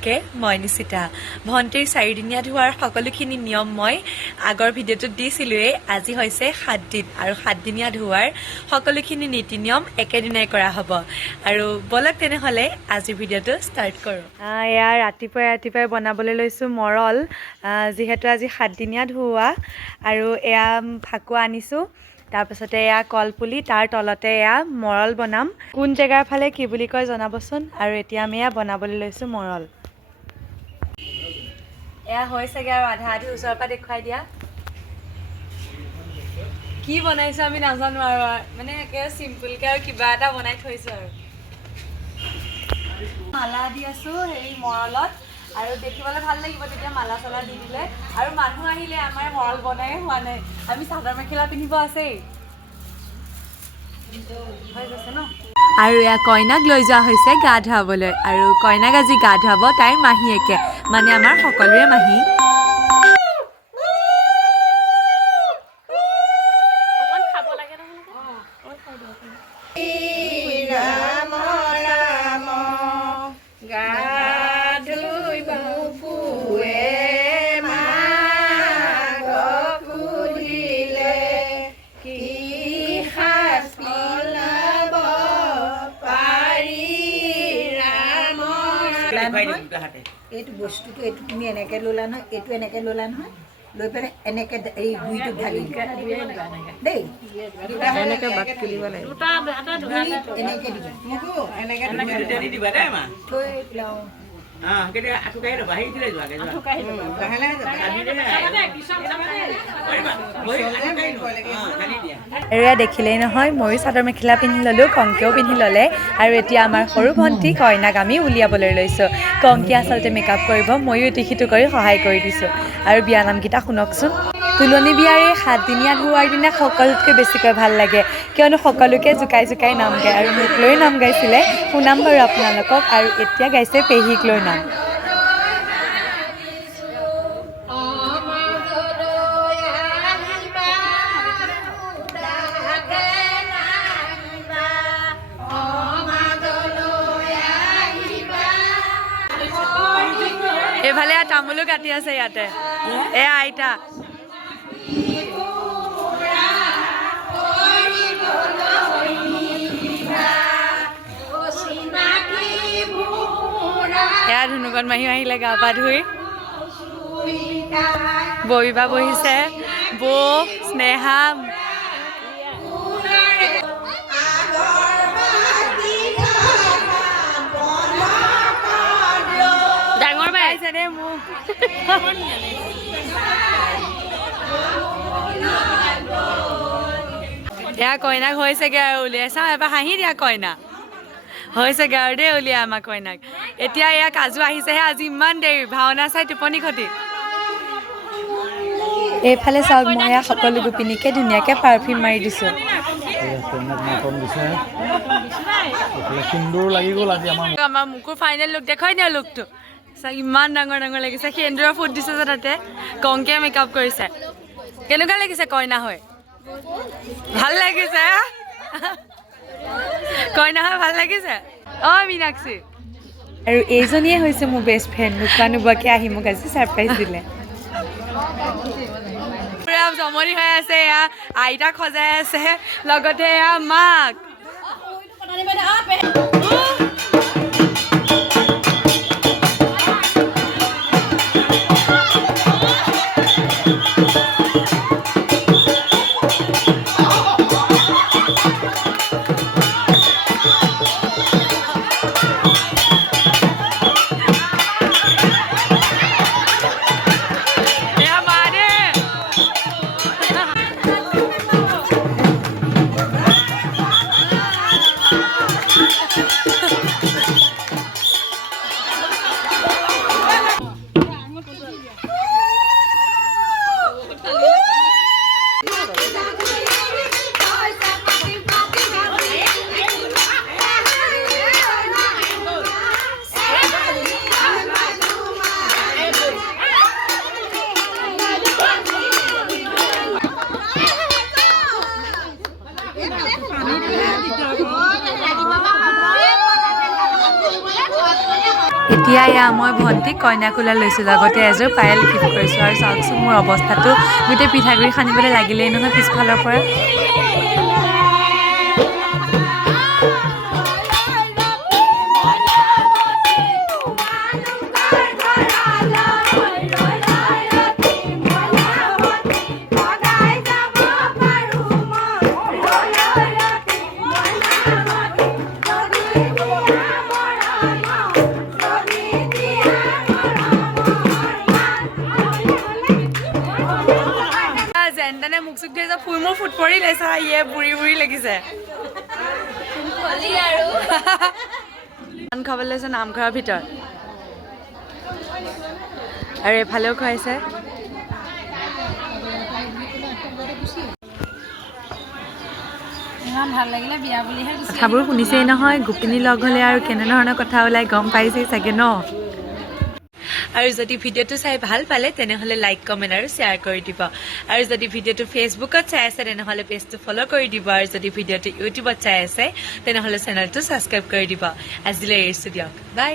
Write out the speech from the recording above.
সকলোকে মই নিচিতা ভণ্টিৰ 4 দিনীয়া ধোৱাৰ সকলোখিনি নিয়ম মই আগৰ ভিডিঅ'টোত দিছিলোঁৱেই আজি হৈছে 7 দিন আৰু 7 দিনীয়া ধোৱাৰ সকলোখিনি নীতি নিয়ম একেদিনাই কৰা হ'ব আৰু বলক তেনেহ'লে আজি ভিডিঅ'টো ষ্টাৰ্ট কৰোঁ এয়া ৰাতিপুৱাই বনাবলৈ লৈছোঁ মৰল যিহেতু আজি 7 দিনীয়া ধোৱা আৰু এয়া ফাকুৱা আনিছোঁ তাৰপিছতে এয়া কলপুলি তাৰ তলতে এয়া মৰল বনাম কোন জেগাৰ ফালে কি বুলি কয় জনাবচোন আৰু এতিয়া আমি এয়া বনাবলৈ লৈছোঁ মৰল এয়া হৈছেগৈ আৰু আধা আধি ওচৰৰ পৰা দেখুৱাই দিয়া কি বনাইছোঁ আমি নাজানো আৰু মানে একে চিম্পুলকৈ আৰু কিবা এটা বনাই থৈছোঁ আৰু মালা দি আছোঁ সেই মৰলত আৰু দেখিবলৈ ভাল লাগিব তেতিয়া মালা চালা দি দিলে আৰু মানুহ আহিলে আমাৰ মৰল বনাই হোৱা নাই আমি চাদৰ মেখেলা পিন্ধিব আছেই হৈ গৈছে ন আৰু এয়া কইনাক লৈ যোৱা হৈছে গা ধুৱাবলৈ আৰু কইনাক আজি গা ধুৱাব তাইৰ মাহীয়েকে মানে আমাৰ সকলোৰে মাহী এইটো বস্তুটো এইটো তুমি এনেকৈ ল'লা নহয় এইটো এনেকৈ ল'লা নহয় লৈ পেলাই এনেকৈ এই গুড়িটো ঢালি দেই এনেকৈ বাট তুলিব লাগিব এনেকৈ দিবা থৈ লওঁ এয়া দেখিলেই নহয় ময়ো চাদৰ মেখেলা পিন্ধি ল'লোঁ কংকেও পিন্ধি ল'লে আৰু এতিয়া আমাৰ সৰু ভণ্টি কইনাক আমি উলিয়াবলৈ লৈছোঁ কংকি আচলতে মেকআপ কৰিব ময়ো ইটো সিটো কৰি সহায় কৰি দিছোঁ আৰু বিয়ানামকেইটা শুনকচোন তুলনি বিয়াৰ এই 7 দিনীয়া ধোৱাৰ দিনা সকলোতকৈ বেছিকৈ ভাল লাগে কিয়নো সকলোকে জোকাই নাম গায় আৰু মোক লৈ নাম গাইছিলে শুনাম বাৰু আপোনালোকক আৰু এতিয়া গাইছে পেহীক লৈ নাম এইফালে তামোলো কাটি আছে ইয়াতে এয়া আইতা এয়া ধুনুকণ মাহী আহিলে গা পা ধুই ববিবা বহিছে বৌ স্নেহা ডাঙৰ বাই আহিছে দেই মোক এয়া কইনাক হৈছেগৈ আৰু উলিয়াই চাওঁ এবাৰ হাঁহি দিয়া কইনা হৈছেগৈ আৰু দেই উলিয়াই আমাৰ কইনাক এতিয়া এয়া কাজু আহিছেহে আজি ইমান দেৰি ভাওনা চাই টোপনি খতি এইফালে চাওক মই এয়া সকলো গোপিনীকে ধুনীয়াকৈ পাৰফিউম মাৰি দিছোঁ আমাৰ মোকো ফাইনেল লুক দেখুৱাই দিয়া লুকটো ইমান ডাঙৰ লাগিছে সেন্দুৰৰ ফুট দিছে যে তাতে কংকে মেকআপ কৰিছে কেনেকুৱা লাগিছে কইনা হৈ ভাল লাগিছে কইনা হৈ ভাল লাগিছে মীনাক্ষী আৰু এইজনীয়ে হৈছে মোৰ বেষ্ট ফ্ৰেণ্ড নোকোৱাকৈ আহি মোক আজি ছাৰপ্ৰাইজ দিলে পুৰা জমনি হৈ আছে এয়া আইতাক সজাই আছে লগতে এয়া মাক এতিয়া এয়া মই ভণ্টিক কইনা কোলা লৈছোঁ, লগতে এযোৰ পায়েল গিফ্ট কৰিছোঁ। আৰু চাওকচোন মোৰ অৱস্থাটো, গোটেই পিঠাগুড়ি সানিবলৈ লাগিলেই নহয় পিছফালৰ পৰা। যেনে মুখ চুখ দিয়ে ফুল মোৰ ফুট পৰিলে চা, ইয়ে বুঢ়ী বুঢ়ী লাগিছে। পান খাবলৈ লৈছে নামঘৰৰ ভিতৰত, আৰু এফালেও খুৱাইছে। ইমান ভাল লাগিলে, বিয়া বুলিহে কথাবোৰ শুনিছেই নহয়, গোপিনী লগ হ'লে আৰু কেনেধৰণৰ কথা ওলাই গম পাইছেই চাগে ন। আৰু যদি ভিডিঅ'টো চাই ভাল পালে তেনেহ'লে লাইক কমেণ্ট আৰু শ্বেয়াৰ কৰি দিব। আৰু যদি ভিডিঅ'টো ফেচবুকত চাই আছে তেনেহ'লে পেজটো ফ'ল' কৰি দিব। আৰু যদি ভিডিঅ'টো ইউটিউবত চাই আছে তেনেহ'লে চেনেলটো ছাবস্ক্ৰাইব কৰি দিব। আজিলৈ এৰিছোঁ দিয়ক, বাই।